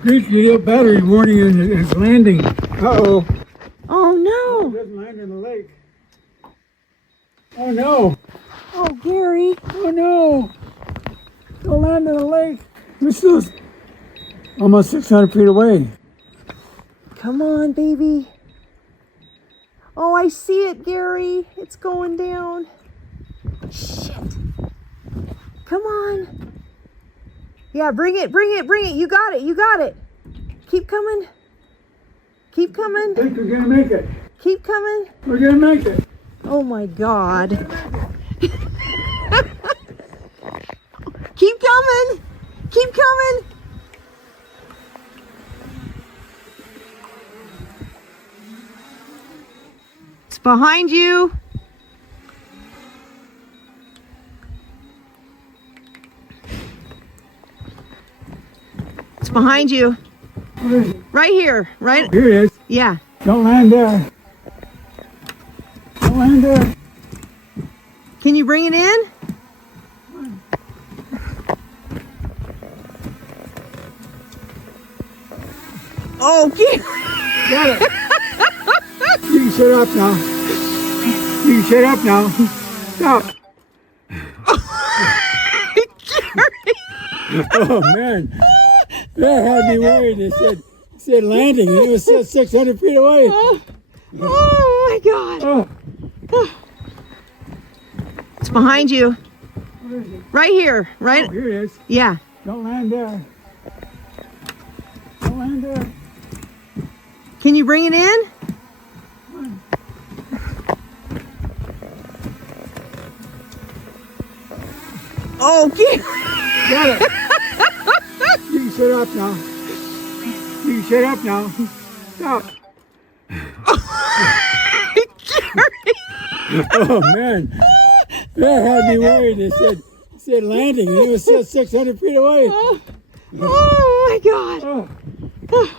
Great video battery warning is landing. Uh-oh. Oh It no. doesn't land in the lake. Oh no. Oh, Gary. Oh no. Don't land in the lake. We're still almost 600 feet away. Come on, baby. Oh, I see it, Gary. It's going down. Shit. Come on. Yeah, bring it, bring it, bring it. You got it, you got it. Keep coming. Keep I coming. think we're gonna make it. Keep coming. We're gonna make it. Oh my God. Keep coming. Keep coming. It's behind you. It's behind you. What is it? Right here. Right. Here it is. Yeah. Don't land there. Don't land there. Can you bring it in? Oh, Got it. You can shut up now. You can shut up now. Stop. Oh man. That had me worried. It said landing and it was still 600 feet away. Oh my God. Oh, It's behind you. what is it? Right here. Right. Oh, here it is. Yeah. Don't land there. Don't land there. Can you bring it in? Oh, Got it. You can shut up now. You can shut up now. Stop. Oh man. That had me worried. It said landing and it was still 600 feet away. Oh my God. Oh.